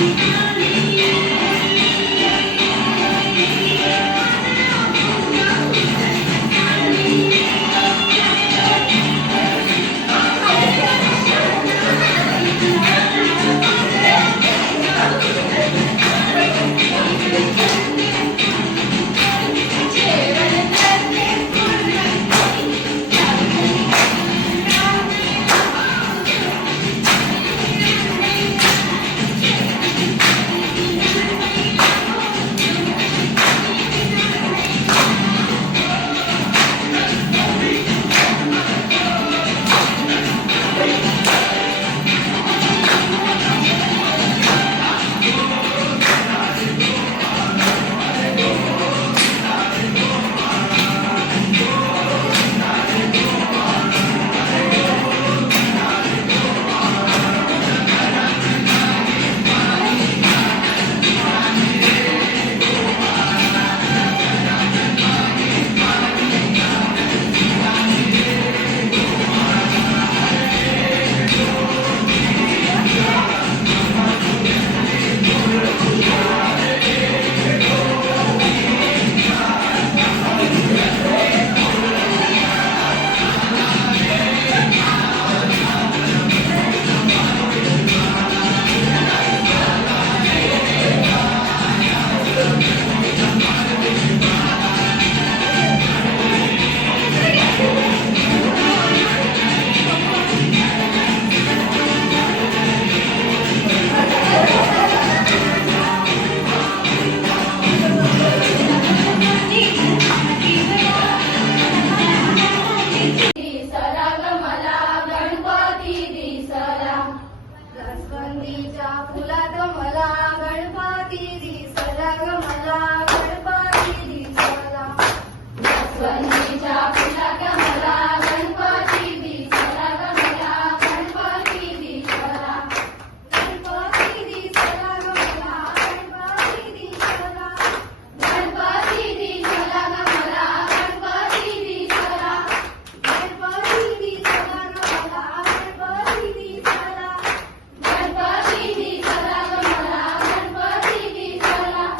जास्वंदाच्या फुलात मला गणपती दिसला ग मला गणपती दिसला गणपती दिसला ग मला गणपती दिसला गणपती दिसला ग मला गणपती दिसला गणपती दिसला ग मला गणपती दिसला गणपती दिसला ग मला गणपती दिसला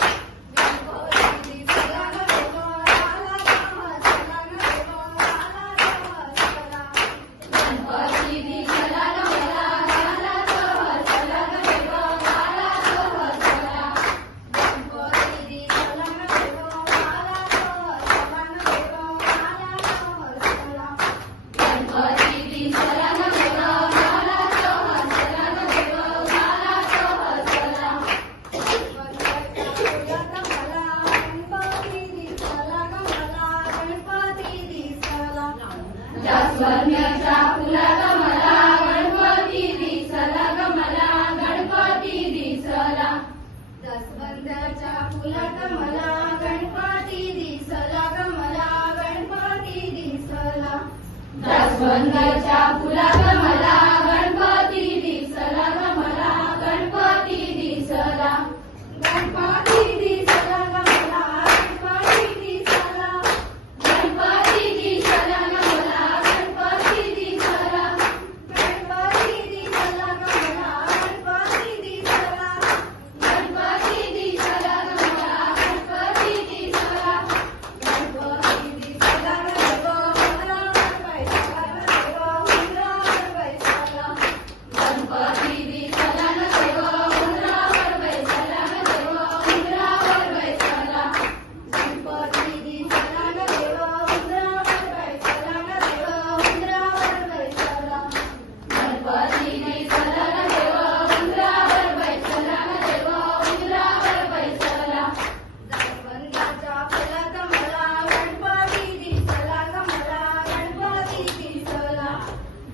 गणपती दिसला ग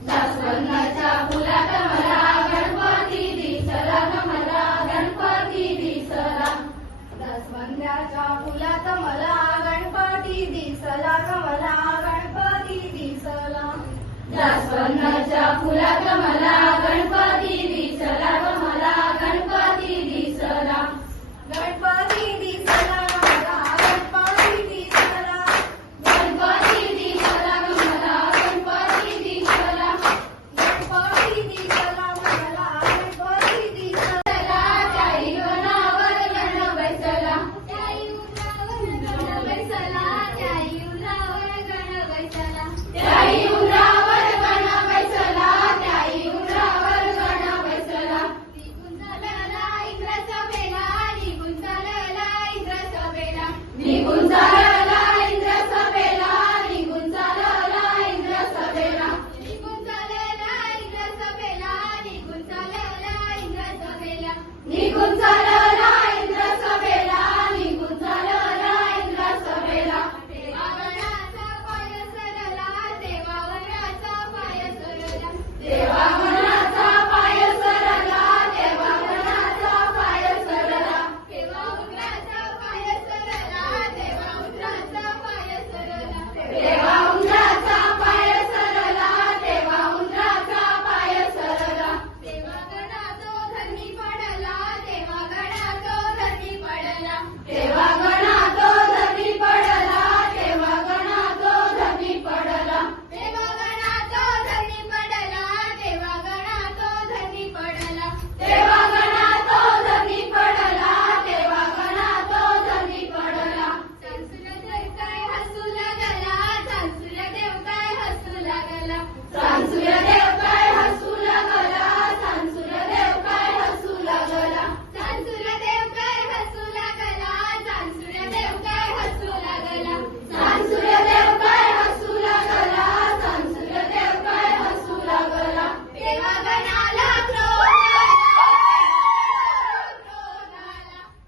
जास्वंदाच्या फुलात मला गणपती दिसला ग मला गणपती दिसला जास्वंदाच्या फुलात मला गणपती दिसला ग मला गणपती दिसला गणपती दिसला ग मला गणपती दिसला गणपती दिसला ग मला गणपती दिसला गणपती दिसला मला गणपती दिसला निघून चालला इंद्र सभेला, निघून चालला इंद्र सभेला, निघून चालला इंद्र सभेला, निघून चालला इंद्र सभेला, निघून चालला इंद्र सभेला, निघून चालला इंद्र सभेला. देवागणाचा पाय सरला, देवागणाचा पाय सरला, देवागणाचा पाय सरला, देवागणाचा पाय सरला, देवाउंदराचा पाय सरला, देवाउंदराचा पाय सरला, देवाउंदराचा पाय सरला, देवाउंदराचा पाय सरला. देवागणा तो धरणी पडला, देवागणा तो धरणी पडला, देवागणा तो धरणी पडला, देवागणा तो धरणी पडला, देवागणा तो धरणी पडला, देवागणा तो धरणी पडला, देवागणा तो धरणी पडला, देवागणा तो धरणी पडला. चांचुर्यदेव काय हसू लागला, चांचुर्यदेव काय हसू लागला, चांचुर्यदेव काय हसू लागला, चांचुर्यदेव काय हसू लागला, चांचुर्यदेव काय हसू लागला, चांचुर्यदेव काय हसू लागला, चांचुर्यदेव काय हसू लागला, चांचुर्यदेव काय हसू लागला. देवागणाला क्रोध आला,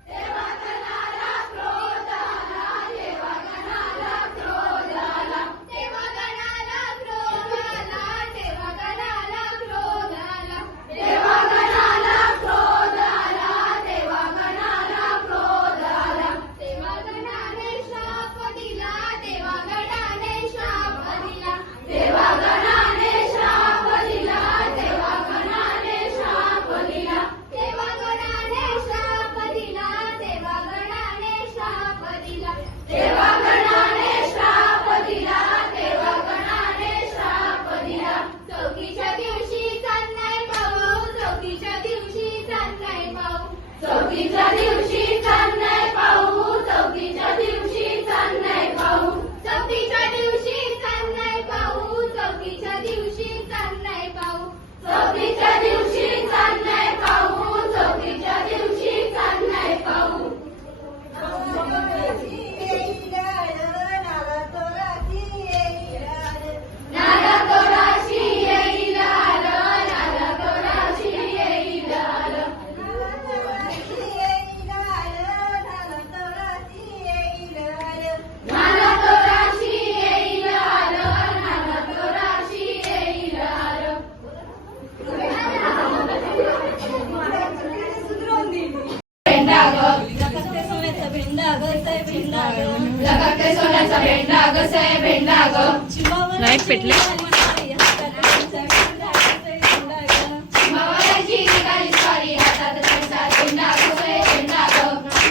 देवागणाला क्रोध आला, देवागणाला क्रोध आला, देवागणाला क्रोध आला, देवागणाला क्रोध आला, देवागणाला क्रोध आला, देवागणाला क्रोध आला. देवागणाने शाप दिला, देवागणाने शाप दिला, देवागणाने शाप दिला, देवागणाने शाप दिला, देवागणाने शाप दिला, देवागणाने शाप दिला, देवागणाने शाप दिला, देवागणाने शाप दिला. चौकीच्या दिवशी चांदणे पाहू, चौकीच्या दिवशी चांदणे पाहू, चौकीच्या दिवशी चांदणे पाहू, चौकीच्या दिवशी चांदणे पाहू, चौकीच्या दिवशी चांदणे पाहू, चौकीच्या दिवशी चांदणे पाहू, चौकीच्या दिवशी चांदणे पाहू, चौकीच्या दिवशी चांदणे पाहू. नाला तोडाशी येईल आलं, नाला तोडाशी येईल आलं, नाला तोडाशी येईल आलं, नाला तोडाशी येईल आलं, नाला तोडाशी येईल आलं, नाला तोडाशी येईल आलं. भेंडा ग, लगते सोन्याचा भेंडा ग साय भेंडा ग, लगते सोन्याचा भेंडा ग साय भेंडा ग, चिमावर लाईट पेटले. मावळ्याची निघाली स्वारी, हातात त्यांचा झेंडा ग साय झेंडा ग,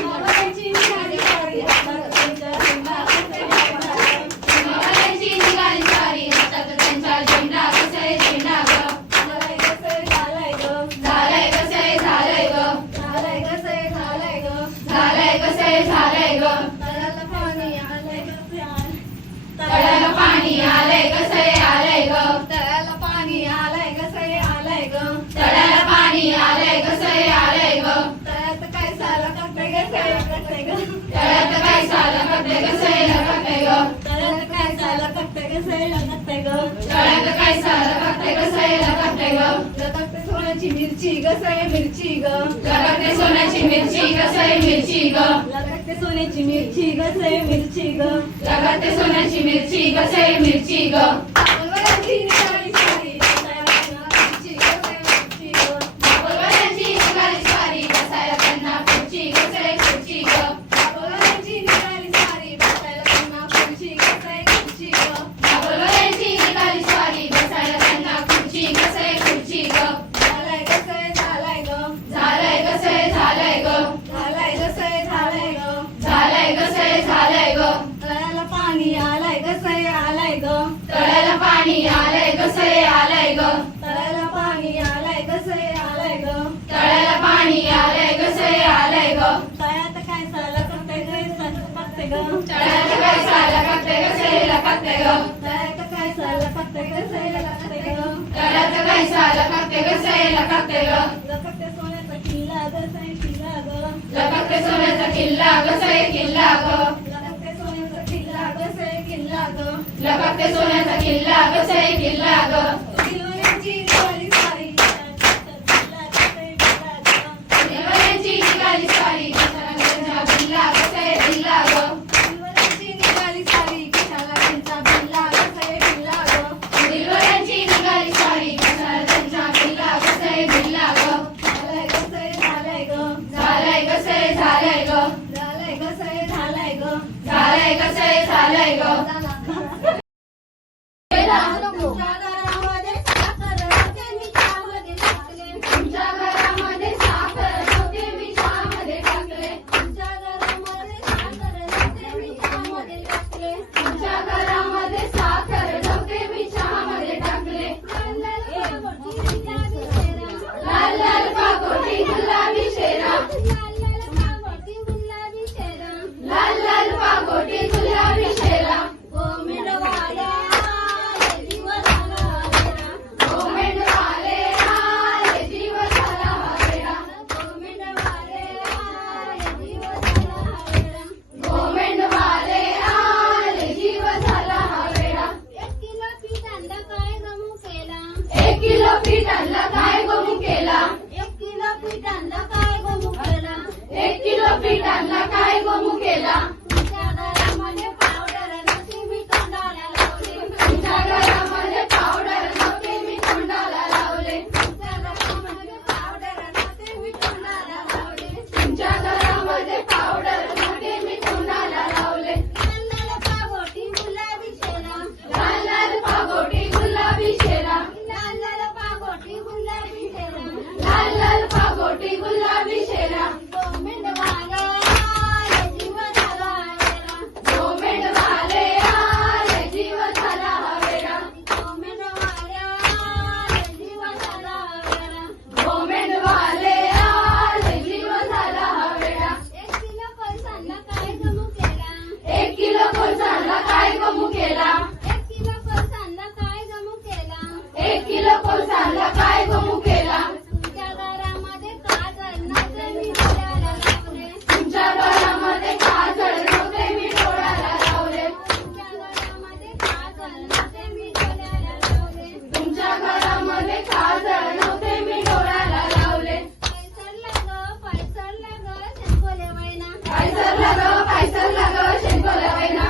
मावळ्याची निघाली स्वारी, हातात त्यांचा झेंडा ग साय झेंडा ग. झालंय ग साय झालंय ग, झालंय ग साय झालंय ग, झालंय ग साय झालंय ग. तळ्याला पाणी आलंय ग साय आलंय ग, तळ्याला पाणी आलंय ग साय आलंय ग, तळ्याला पाणी आलंय ग साय आलंय ग. तळ्यात काय साला करते ग साय करते ग, तळ्यात काय साला करते ग साय करते ग, तळ्यात काय साला करते ग साय लागते ग, तळ्यात काय साला करते ग साय करते ग. लगते सोन्याची मिरची ग साय मिरची ग, लगते सोन्याची मिरची ग साय मिरची ग, लगते सोन्याची मिरची ग साय मिरची ग, लगते सोन्याची मिरची ग साय मिरची ग. बोलवऱ्यांची निघाली स्वारी, बसायला त्यांना खुर्ची ग साय खुर्ची ग, बोलवऱ्यांची निघाली स्वारी, बसायला त्यांना खुर्ची ग साय खुर्ची ग, बोलवऱ्यांची निघाली स्वारी, बसायला त्यांना खुर्ची ग साय खुर्ची ग. बोलवऱ्यांची निघाली स्वारी, बसायला त्यांना खुर्ची ग साय खुर्ची ग. झालाय ग साय झालाय ग, झालंय ग साय झालंय ग, झालाय ग साय झालाय ग, झालंय ग साय झालंय ग. तळ्याला पाणी आलाय ग साय आलाय ग, तळ्याला पाणी आलंय ग साय आलंय ग, तळ्याला पाणी आलाय ग साय आलाय ग, तळ्याला पाणी आलंय ग साय आलंय ग. तळ्यात काय साला करते ग साय करते ग, तळ्यात काय साला करते ग साय करते ग, तळ्यात काय साला करते ग साय लागते ग, तळ्यात काय साला करते ग साय करते ग. लगते सोन्याचा किल्ला ग साय किल्ला ग, लगते सोन्याचा किल्ला ग साय किल्ला ग, टाकते सोन्याचा किल्ला ग सई किल्ला ग दिलवऱ्यांची निघाली सारी दिलवऱ्यांची निघाली सारी कशाला त्यांचा बिल्ला ग सई बिल्ला ग दिलवऱ्यांची निघाली सारी कशाला त्यांचा बिल्ला ग सई बिल्ला ग दिलवऱ्यांची निघाली सारी कशाला त्यांचा बिल्ला ग सई बिल्ला ग झालंय ग सई झालंय ग झालंय ग सई झालंय ग झालंय ग सई झालंय ग झालंय ग सई झालंय ग तुमच्या घरामध्ये साखर नव्हते मी चहामध्ये टाकले तुमच्या घरामध्ये साखर नव्हते मी चहामध्ये टाकले तुमच्या घरामध्ये साखर नव्हते मी चहामध्ये टाकले तुमच्या घरामध्ये साखर नव्हते मी चहामध्ये टाकले लाल लाल पागोटी गुलाबी चेहरा लाल लाल पागोटी गुलाबी चेहरा लाल लाल पागोटी गुलाबी चेहरा लाल लाल पागोटी गुलाबी चेहरा ओ मेंढवाल्या जीव झाला वेडा ओ मेंढवाले आले जीव झाला हवेडा ओ मेंढवाले जीव झाला वेडा ओ मेंढवाले आले जीव झाला हवेडा 1 किलो पीठ आणलं काय गमू केला 1 किलो पीठ आणलं काय गमू केला 1 किलो पीठ आणलं काय गमू केला 1 किलो पीठ आणलं काय गमू केला तुमच्या घरामध्ये पावडर नव्हती मी तोंडाला लावले तुमच्या घरामध्ये पावडर नव्हते मी तोंडाला लावले तुमच्या घरामध्ये पावडर नव्हते मी तोंडाला लावले तुमच्या घरामध्ये पावडर नव्हते मी तोंडाला लावले लाल लाल पागोटी गुलाबी चेहरा लाल लाल पागोटी गुलाबी चेहरा लाल लाल पागोटी गुलाबी चेहरा लाल लाल पागोटी गुलाबी चेहरा ओ मेंढवाला जीव झाला वेडा ओ मेंढवाले आले जीव झाला हवेडा ओ मेंढवाल्या जीव झाला वेडा ओ मेंढवाले आले जीव झाला हवेडा 1 किलो पैसांना काय गमू केला 1 किलो कोळसाला काय गमू केला 1 किलो पैसांना काय गमू केला 1 किलो कोळसाला काय गमू केला तुमच्या घरामध्ये काजळ नव्हते मी डोळ्याला लावले तुमच्या घरामध्ये काजळ नव्हते मी डोळ्याला लावले तुमच्या घरामध्ये काजळ नव्हते मी डोळ्याला लावले तुमच्या घरामध्ये काजळ नव्हते मी डोळ्याला लावले पैसरला ग शेतकोले वैना पैसरला ग शेंकोला वैना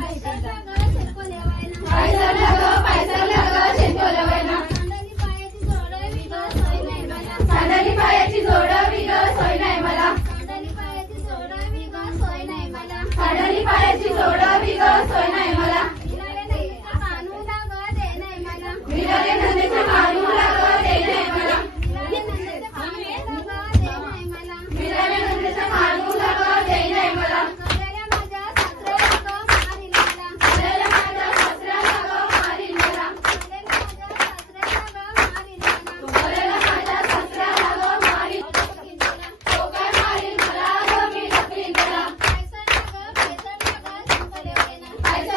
पैसरला ग शेतकोले वैना पैसरला ग शेंकोला वैना सांडली पायाची जोडावी ग सोय नाही मला सांडली पायाची जोडावी ग सोय नाही मला सांडली पायाची जोडावी ग सोय नाही मला सांडली पायाची जोडावी ग सोय नाही मला कानू लाग दे नाही मला मिळाले नंदेचे कानू लाग दे नाही मला मिळाले नंदेचे कानू लाग दे नाही मला मिळाले नंदेचे कानू लाग दे नाही मला कळलेल्या माझ्या सासऱ्याला ग मारील मला कळलेल्या माझ्या सासऱ्याला ग मारील मला कळलेल्या माझ्या सासऱ्याला ग मारील तो काय मारील मला ग मी ढकलीन त्याला पैसा लाग शेंकोले वैना पैसा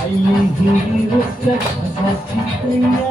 आई हिरी रक्त